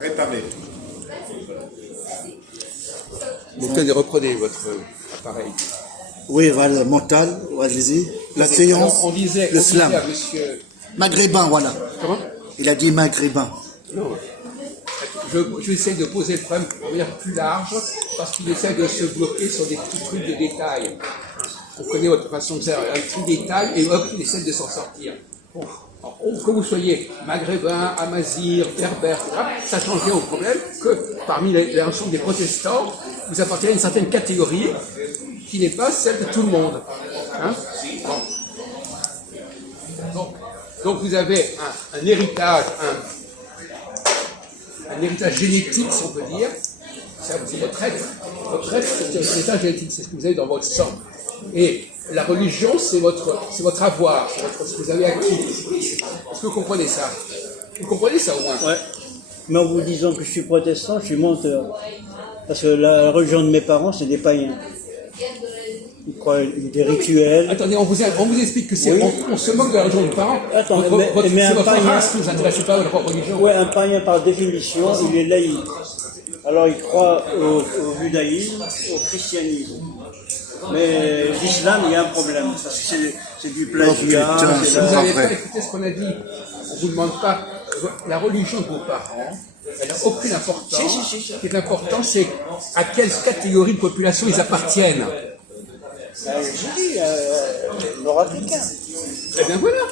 Réparez. Reprenez votre appareil. Oui, voilà, mental, allez-y. La séance, On disait slam. à monsieur... Maghrébin, voilà. Comment? Il a dit maghrébin. Non. J'essaie de poser le problème de manière plus large, parce qu'il essaie de se bloquer sur des petits trucs de détails. On connaît votre façon de faire un petit détail, et hop, il essaie de s'en sortir. Bon. Alors, que vous soyez maghrébin, amazir, berbère, etc., ça change rien au problème que parmi l'ensemble des protestants, vous appartenez à une certaine catégorie qui n'est pas celle de tout le monde. Hein? Bon. Donc vous avez un héritage, un héritage génétique, si on peut dire. Ça, c'est votre être. Votre être, c'est un héritage génétique, c'est ce que vous avez dans votre sang. Et la religion, c'est votre avoir, c'est ce que vous avez acquis. Est-ce que vous comprenez ça? Vous comprenez ça au moins? Ouais. Mais en vous disant que je suis protestant, je suis menteur. Parce que la religion de mes parents, c'est des païens. Ils croient des rituels. Attendez, on vous explique que c'est. Oui. On se moque de la religion de nos parents. Attends, c'est votre race qui ne vous intéresse pas de la propre religion. Oui, un païen par définition, il est laïque. Alors il croit au judaïsme, au christianisme. Mais l'islam, il y a un problème, parce que c'est du plagiat. Vous n'avez pas écouté ce qu'on a dit. On ne vous demande pas. La religion de vos parents, elle n'a aucune importance. Ce qui est important, c'est à quelle catégorie de population ils appartiennent. J'ai dit, nord-africain. Eh bien voilà.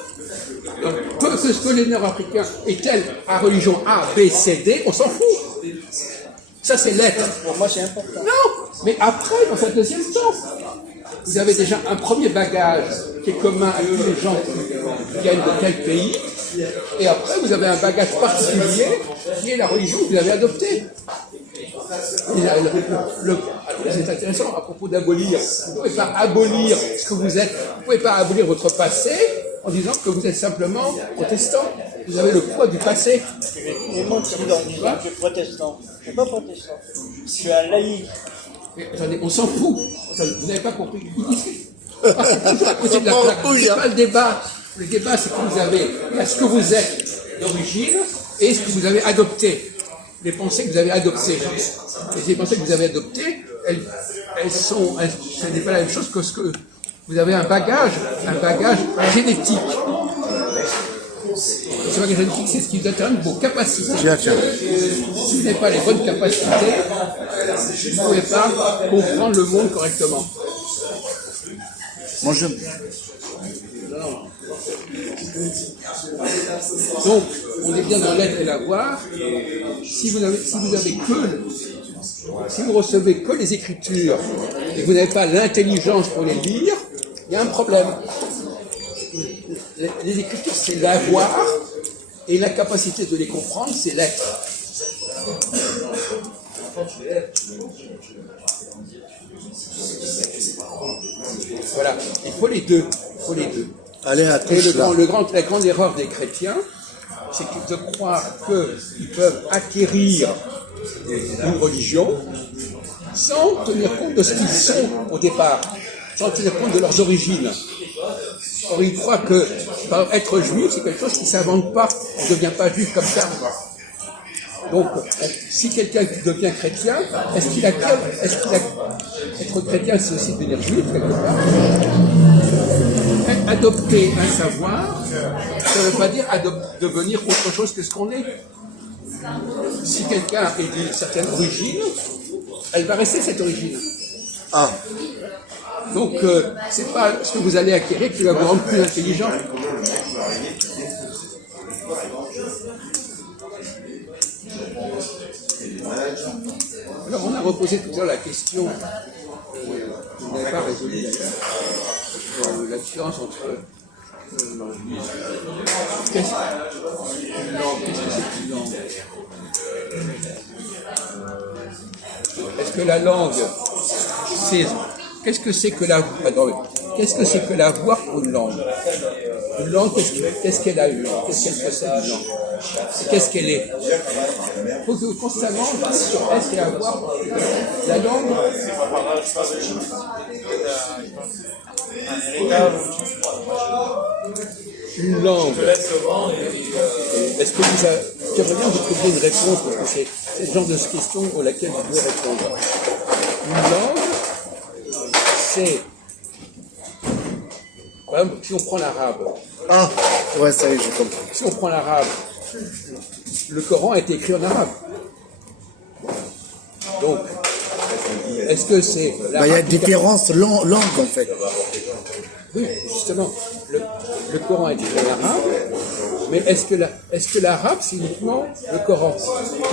Donc, que les nord-africains aient-elles à religion A, B, C, D, on s'en fout. Ça, c'est l'être. Pour moi, c'est important. Non, mais après, dans un deuxième temps, vous avez déjà un premier bagage qui est commun à tous les gens qui viennent de tel pays, et après, vous avez un bagage particulier qui est la religion que vous avez adoptée. C'est intéressant à propos d'abolir. Vous ne pouvez pas abolir ce que vous êtes, vous ne pouvez pas abolir votre passé en disant que vous êtes simplement protestant. Vous avez le poids du passé. Et moi, je suis protestant. Je ne suis pas protestant. Je suis un laïc. Mais, attendez, on s'en fout. Vous n'avez pas compris. C'est pas le débat. Le débat, c'est que vous avez ce que vous êtes d'origine et ce que vous avez adopté. Les pensées que vous avez adoptées. Et les pensées que vous avez adoptées, ce n'est pas la même chose que ce que vous avez un bagage génétique. Ce bagage génétique, c'est ce qui détermine vos capacités. Si vous n'avez pas les bonnes capacités, vous ne pouvez pas comprendre le monde correctement. Moi, je... Donc, on est bien dans l'être et l'avoir. Si vous recevez que les Écritures et que vous n'avez pas l'intelligence pour les lire, il y a un problème. Les Écritures, c'est l'avoir, et la capacité de les comprendre, c'est l'être. Voilà, il faut les deux. Allez à et la grande erreur des chrétiens, c'est de croire qu'ils peuvent acquérir une religion sans tenir compte de ce qu'ils sont au départ, sans tenir compte de leurs origines. Or, ils croient que être juif, c'est quelque chose qui ne s'invente pas, on ne devient pas juif comme ça. Donc, si quelqu'un devient chrétien, est-ce qu'il a être chrétien, c'est aussi devenir juif quelque part? Adopter un savoir, ça ne veut pas dire devenir autre chose que ce qu'on est. Si quelqu'un est d'une certaine origine, elle va rester cette origine. Ah. Donc, c'est pas ce que vous allez acquérir qui va vous rendre plus intelligent. Alors, on a reposé tout à l'heure la question que vous n'avez pas résolue, la différence entre qu'est-ce que c'est qu'une langue? Est-ce que la langue, c'est... Qu'est-ce que c'est que la voix pour une langue? Une langue, qu'est-ce qu'elle a une langue? Qu'est-ce qu'elle possède une langue? Qu'est-ce qu'elle est? Il faut que constamment on passe sur est-ce et avoir. La langue. Une langue. Est-ce que j'aimerais bien que vous trouviez une réponse, parce que c'est le genre de question à laquelle vous devez répondre. Une langue, c'est... Par exemple, si on prend l'arabe, Ah, ouais, ça y est, je comprends. si on prend l'arabe, le Coran a été écrit en arabe. Donc, est-ce que c'est... Bah, il y a différentes langues, en fait. Oui, justement, le Coran a été écrit en arabe, mais est-ce que l'arabe, c'est uniquement le Coran?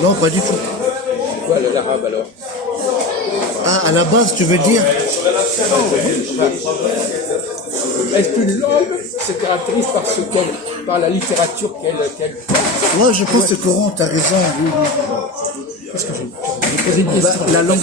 Non, pas du tout. C'est quoi l'arabe alors? Ah, à la base, tu veux dire? Est-ce qu'une langue se caractérise par la littérature qu'elle... Moi, je pense que le Coran, t'as raison. Oui, oui. Qu'est-ce que j'ai posé une Bah, question? la langue